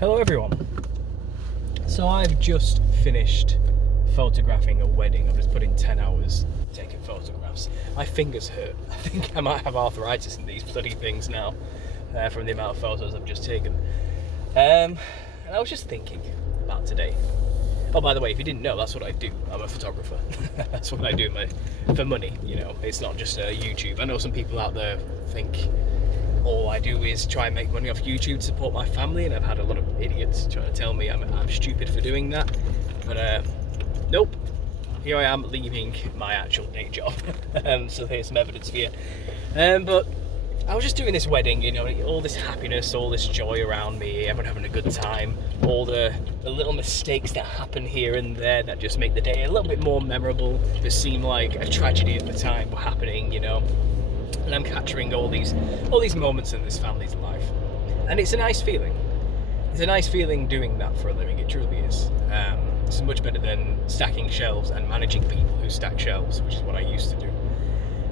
Hello everyone. So I've just finished photographing a wedding. I've just put in 10 hours taking photographs. My fingers hurt. I think I might have arthritis in these bloody things now from the amount of photos I've just taken. And I was just thinking about today. Oh, by the way, if you didn't know, that's what I do. I'm a photographer. That's what I do for money, you know. It's not just YouTube. I know some people out there think all I do is try and make money off YouTube to support my family, and I've had a lot of idiots trying to tell me I'm stupid for doing that. But nope. Here I am leaving my actual day job. So here's some evidence for you. But I was just doing this wedding, you know, all this happiness, all this joy around me, everyone having a good time, all the little mistakes that happen here and there that just make the day a little bit more memorable, that seem like a tragedy at the time were happening, you know. And I'm capturing all these moments in this family's life. And it's a nice feeling. It's a nice feeling doing that for a living, it truly is. It's much better than stacking shelves and managing people who stack shelves, which is what I used to do.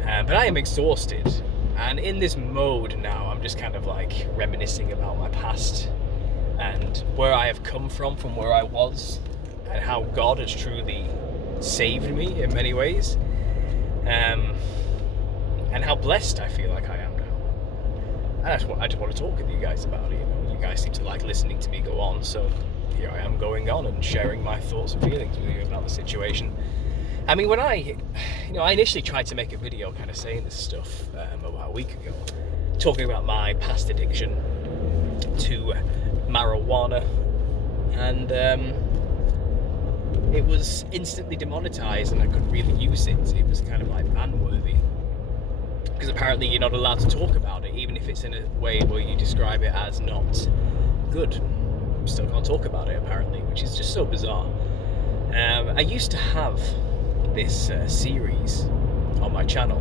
But I am exhausted. And in this mode now, I'm just kind of like reminiscing about my past and where I have come from where I was, and how God has truly saved me in many ways, and how blessed I feel like I am now. And I just want to talk with you guys about it. You know, you guys seem to like listening to me go on, so here I am going on and sharing my thoughts and feelings with you about the situation. I mean, when I initially tried to make a video kind of saying this stuff about a week ago, talking about my past addiction to marijuana, and it was instantly demonetized and I couldn't really use it. It was kind of like ban-worthy, because apparently you're not allowed to talk about it, even if it's in a way where you describe it as not good. You still can't talk about it apparently, which is just so bizarre. I used to have this series on my channel,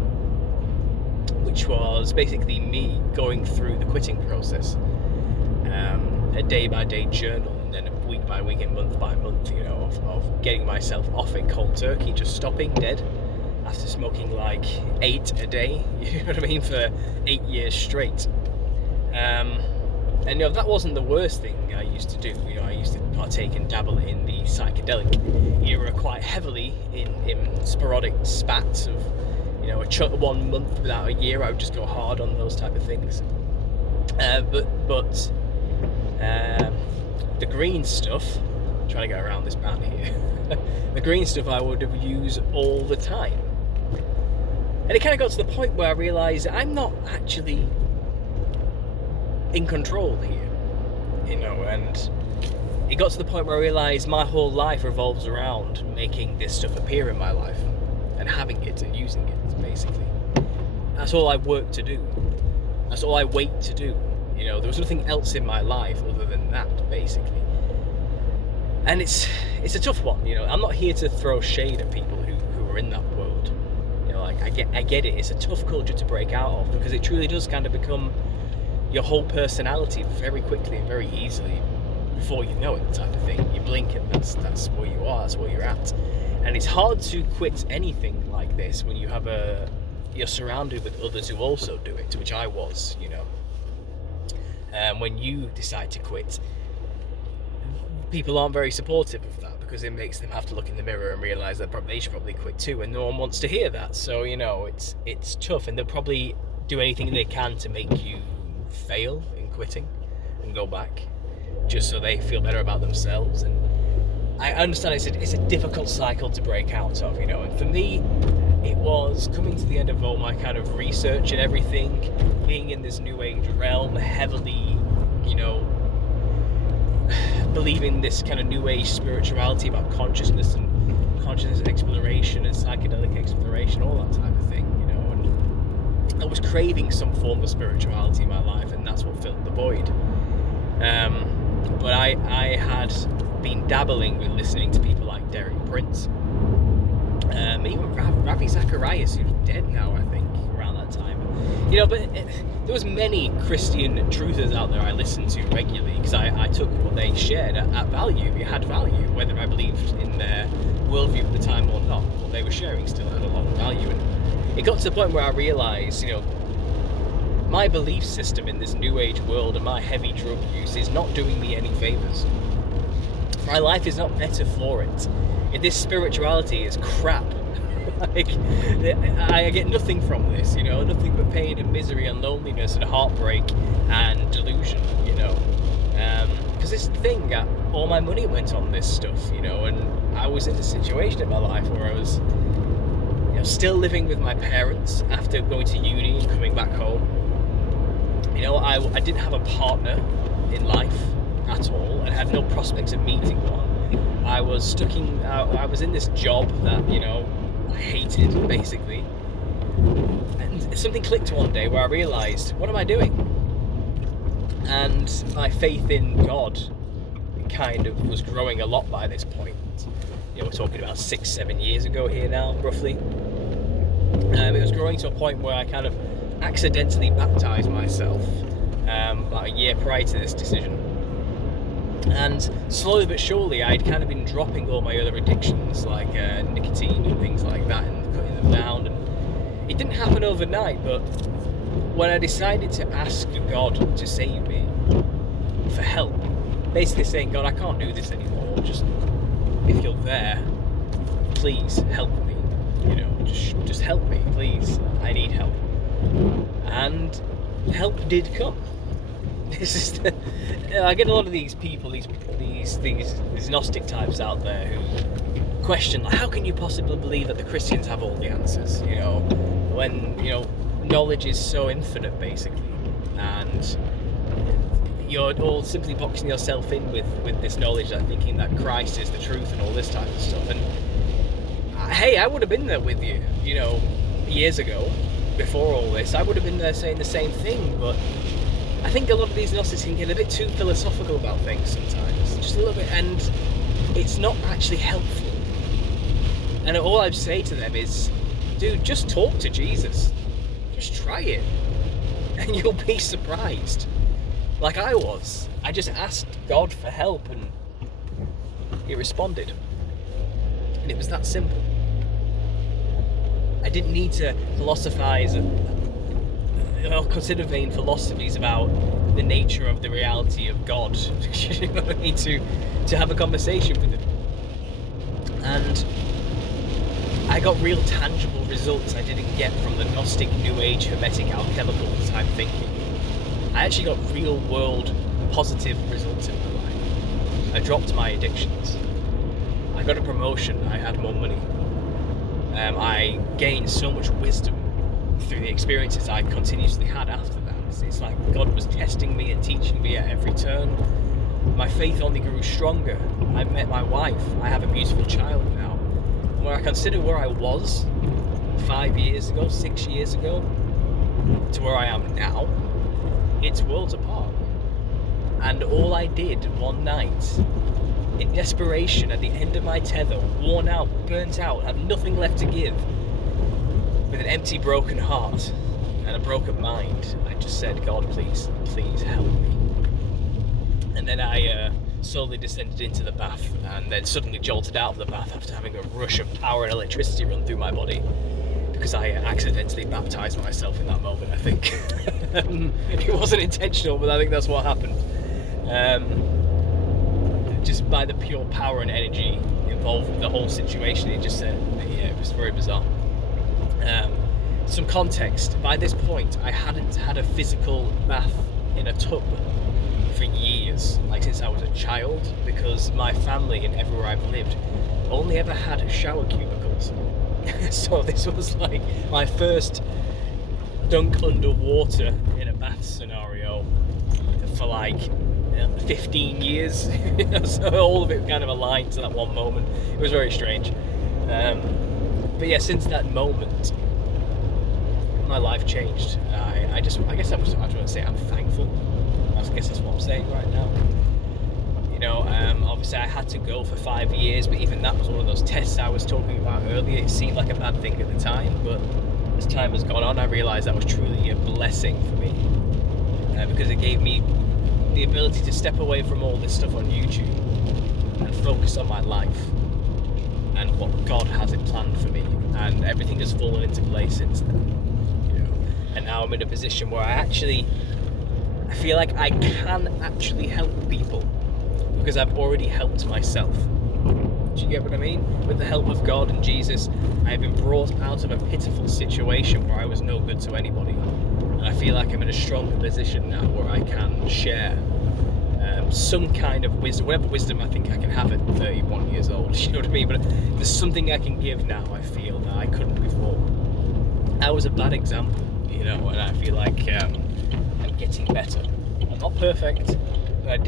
which was basically me going through the quitting process, a day-by-day journal, and then a week by week and month by month, you know, of getting myself off it cold turkey, just stopping dead after smoking like 8 a day, you know what I mean, for 8 years straight. And you know, that wasn't the worst thing I used to do. You know, I used to partake and dabble in the psychedelic era quite heavily in sporadic spats of, you know, 1 month without a year. I would just go hard on those type of things. But the green stuff, I'm trying to get around this ban here. The green stuff I would use all the time. And it kind of got to the point where I realised I'm not actually in control here, you know, and it got to the point where I realised my whole life revolves around making this stuff appear in my life and having it and using it, basically. That's all I work to do. That's all I wait to do. You know, there was nothing else in my life other than that, basically. And it's a tough one, you know. I'm not here to throw shade at people who are in that world. You know, like I get it. It's a tough culture to break out of, because it truly does kind of become your whole personality very quickly and very easily before you know it, type of thing. You blink and that's where you are, that's where you're at. And it's hard to quit anything like this when you're surrounded with others who also do it, which I was, you know. When you decide to quit, people aren't very supportive of that, because it makes them have to look in the mirror and realise that they should probably quit too, and no one wants to hear that. So, you know, it's tough, and they'll probably do anything they can to make you fail in quitting and go back, just so they feel better about themselves. And I understand it's a difficult cycle to break out of, you know. And for me, it was coming to the end of all my kind of research and everything, being in this new age realm, heavily, you know, believing this kind of new age spirituality about consciousness exploration and psychedelic exploration, all that type of thing, you know. And I was craving some form of spirituality in my life, and that's what filled the void. But I had been dabbling with listening to people like Derek Prince, even Ravi Zacharias, who's dead now, I think, around that time. You know, but there was many Christian truthers out there I listened to regularly, because I took what they shared at value. It had value, whether I believed in their worldview at the time or not. What they were sharing still had a lot of value. And it got to the point where I realised, you know, my belief system in this new age world and my heavy drug use is not doing me any favours. My life is not better for it. This spirituality is crap. Like, I get nothing from this, nothing but pain and misery and loneliness and heartbreak and delusion, because this is the thing, all my money went on this stuff, and I was in a situation in my life where I was, still living with my parents after going to uni and coming back home. I didn't have a partner in life at all and had no prospects of meeting one. I was I was in this job that, I hated, basically. And something clicked one day where I realised, what am I doing? And my faith in God kind of was growing a lot by this point. We're talking about 6-7 years ago here now, roughly. It was growing to a point where I kind of accidentally baptised myself about a year prior to this decision. And slowly but surely I'd kind of been dropping all my other addictions like nicotine and things like that and cutting them down, and it didn't happen overnight, but when I decided to ask God to save me for help, basically saying, God, I can't do this anymore, just if you're there, please help me, just help me, please, I need help. And help did come. This is I get a lot of these people, these Gnostic types out there who question, like, how can you possibly believe that the Christians have all the answers, when, knowledge is so infinite, basically, and you're all simply boxing yourself in with this knowledge and thinking that Christ is the truth and all this type of stuff. And hey, I would have been there with you, years ago, before all this. I would have been there saying the same thing, but I think a lot of these Gnostics can get a bit too philosophical about things sometimes, just a little bit, and it's not actually helpful. And all I'd say to them is, dude, just talk to Jesus. Just try it. And you'll be surprised. Like I was. I just asked God for help and he responded. And it was that simple. I didn't need to philosophize or consider vain philosophies about the nature of the reality of God. I need to have a conversation with him. And I got real tangible results I didn't get from the Gnostic, New Age, Hermetic, alchemical type thinking. I actually got real world positive results in my life. I dropped my addictions. I got a promotion. I had more money. I gained so much wisdom through the experiences I continuously had after that. It's like God was testing me and teaching me at every turn. My faith only grew stronger. I met my wife. I have a beautiful child now. And when I consider where I was 5 years ago, 6 years ago, to where I am now, it's worlds apart. And all I did one night, in desperation, at the end of my tether, worn out, burnt out, had nothing left to give, with an empty, broken heart and a broken mind, I just said, God, please help me. And then I slowly descended into the bath, and then suddenly jolted out of the bath after having a rush of power and electricity run through my body, because I accidentally baptized myself in that moment, I think. It wasn't intentional, but I think that's what happened. Just by the pure power and energy involved with the whole situation, it just said, yeah, it was very bizarre. Some context, by this point I hadn't had a physical bath in a tub for years, like since I was a child, because my family and everywhere I've lived only ever had shower cubicles. So this was like my first dunk underwater in a bath scenario for like 15 years. So all of it kind of aligned to that one moment. It was very strange. But yeah, since that moment, my life changed. I just want to say I'm thankful. I guess that's what I'm saying right now. Obviously I had to go for 5 years, but even that was one of those tests I was talking about earlier. It seemed like a bad thing at the time, but as time has gone on, I realised that was truly a blessing for me, because it gave me the ability to step away from all this stuff on YouTube and focus on my life and what God has in plan for me, and everything has fallen into place since then. and now I'm in a position where I feel like I can actually help people because I've already helped myself. Do you get what I mean? With the help of God and Jesus, I have been brought out of a pitiful situation where I was no good to anybody. And I feel like I'm in a stronger position now where I can share some kind of wisdom, whatever wisdom I think I can have at 31 years old, you know what I mean? But there's something I can give now, I feel, that I couldn't before. I was a bad example, you know, and I feel like I'm getting better. I'm not perfect, but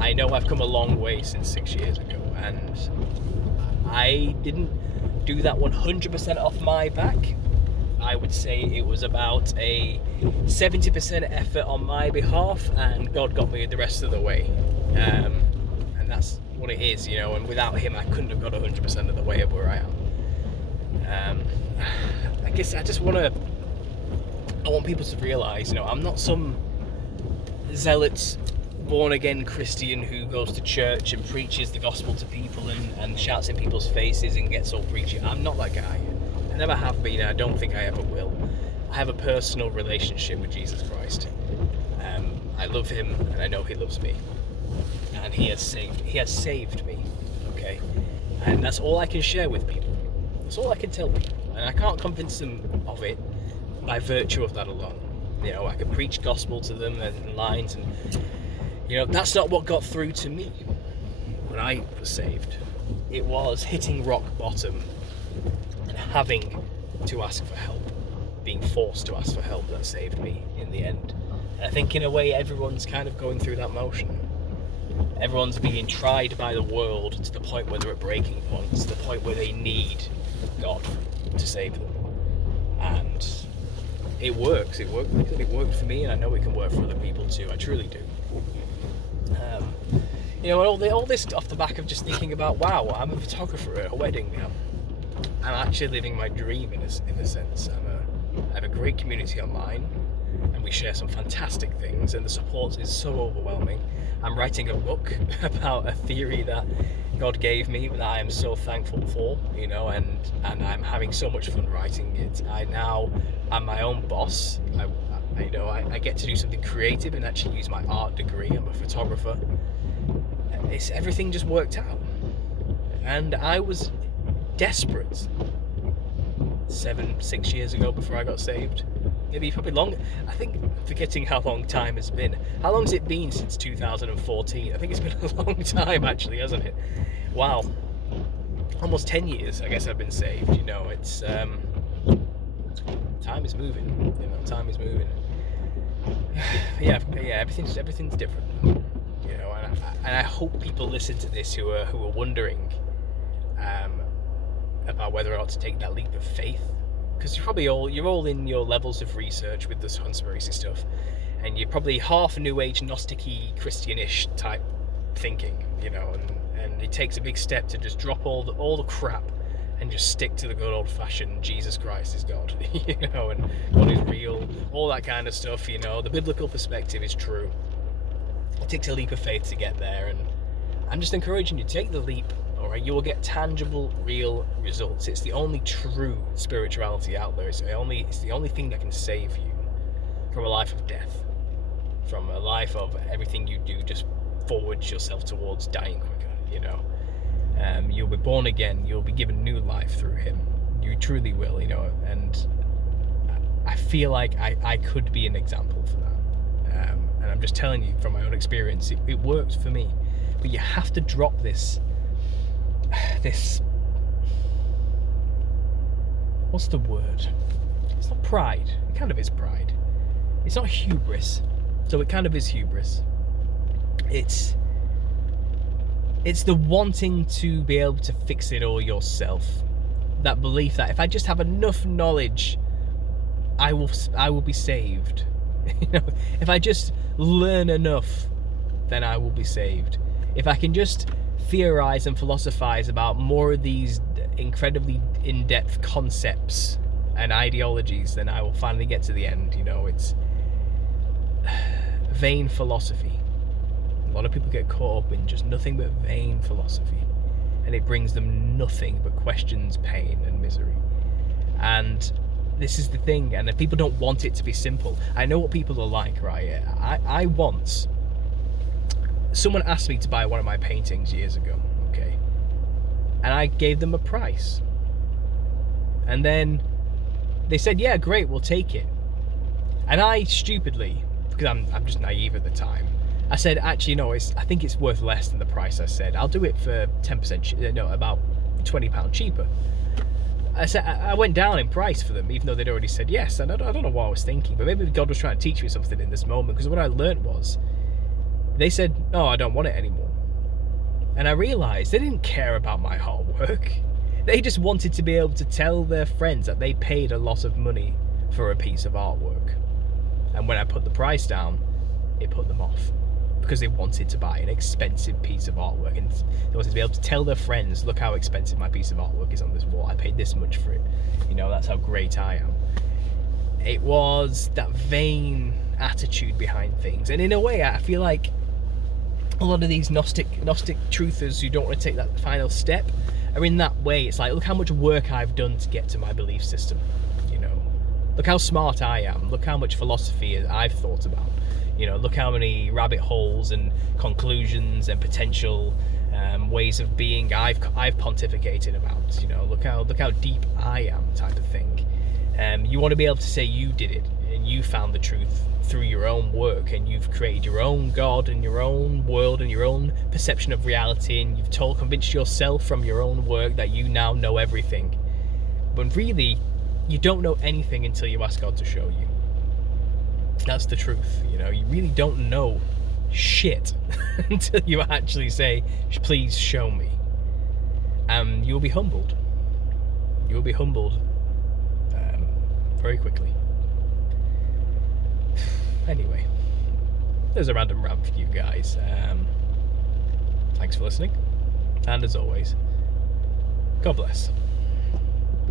I know I've come a long way since 6 years ago, and I didn't do that 100% off my back. I would say it was about a 70% effort on my behalf, and God got me the rest of the way. And that's what it is, you know, and without him I couldn't have got 100% of the way of where I am. I guess I want people to realise, you know, I'm not some zealot, born-again Christian who goes to church and preaches the gospel to people and shouts in people's faces and gets all preachy. I'm not that guy. I never have been, and I don't think I ever will. I have a personal relationship with Jesus Christ. I love him, and I know he loves me. And he has saved me, okay? And that's all I can share with people. That's all I can tell people. And I can't convince them of it by virtue of that alone. You know, I can preach gospel to them and lines, and you know, that's not what got through to me when I was saved. It was hitting rock bottom and having to ask for help, being forced to ask for help, that saved me in the end. And I think in a way everyone's kind of going through that motion. Everyone's being tried by the world to the point where they're at breaking points, to the point where they need God to save them. And it works. It worked for me, and I know it can work for other people too. I truly do. You know, all this off the back of just thinking about, wow, I'm a photographer at a wedding now. I'm actually living my dream in a sense. I have a great community online, and we share some fantastic things, and the support is so overwhelming. I'm writing a book about a theory that God gave me that I am so thankful for, you know, and I'm having so much fun writing it. I now am my own boss. I get to do something creative and actually use my art degree. I'm a photographer. Everything just worked out, and I was desperate 6 years ago before I got saved. Maybe probably longer. I think, forgetting how long time has been. How long has it been since 2014? I think it's been a long time, actually, hasn't it? Wow. Almost 10 years, I guess, I've been saved. You know, it's time is moving. You know, time is moving. Yeah. Everything's different. You know, and I hope people listen to this who are wondering about whether or not to take that leap of faith. Because you're all in your levels of research with this conspiracy stuff, and you're probably half New Age, Gnostic-y, Christianish type thinking, you know, and it takes a big step to just drop all the crap and just stick to the good old-fashioned Jesus Christ is God, you know, and God is real, all that kind of stuff, you know. The biblical perspective is true. It takes a leap of faith to get there, and I'm just encouraging you to take the leap. Alright, you will get tangible, real results. It's the only true spirituality out there. It's the only thing that can save you from a life of death, from a life of everything you do just forwards yourself towards dying quicker. You know, you'll be born again. You'll be given new life through Him. You truly will. You know, and I feel like I could be an example for that. And I'm just telling you from my own experience, it worked for me. But you have to drop this, what's the word? It's not pride. It kind of is pride. It's not hubris. So it kind of is hubris. It's the wanting to be able to fix it all yourself. That belief that if I just have enough knowledge, I will be saved. You know, if I just learn enough, then I will be saved. If I can just theorize and philosophize about more of these incredibly in-depth concepts and ideologies, then I will finally get to the end. You know, it's vain philosophy. A lot of people get caught up in just nothing but vain philosophy, and it brings them nothing but questions, pain, and misery. And this is the thing, and people don't want it to be simple. I know what people are like, right? I once, someone asked me to buy one of my paintings years ago, okay? And I gave them a price. And then they said, yeah, great, we'll take it. And I stupidly, because I'm just naive at the time, I said, actually, no, I think it's worth less than the price I said. I'll do it for 10%, no, about £20 cheaper. I went down in price for them, even though they'd already said yes. And I don't know what I was thinking, but maybe God was trying to teach me something in this moment, because what I learned was, they said, no, I don't want it anymore. And I realised they didn't care about my hard work. They just wanted to be able to tell their friends that they paid a lot of money for a piece of artwork. And when I put the price down, it put them off, because they wanted to buy an expensive piece of artwork, and they wanted to be able to tell their friends, look how expensive my piece of artwork is on this wall. I paid this much for it. You know, that's how great I am. It was that vain attitude behind things. And in a way, I feel like a lot of these Gnostic truthers who don't want to take that final step are in that way. It's like, look how much work I've done to get to my belief system. You know, look how smart I am. Look how much philosophy I've thought about. You know, look how many rabbit holes and conclusions and potential ways of being I've pontificated about. You know, look how deep I am, type of thing. You want to be able to say you did it and you found the truth through your own work, and you've created your own God and your own world and your own perception of reality, and you've convinced yourself from your own work that you now know everything. But really, you don't know anything until you ask God to show you. That's the truth. You know, you really don't know shit until you actually say, please show me. And you'll be humbled. You'll be humbled very quickly. Anyway, there's a random rant for you guys. Thanks for listening, and as always, God bless.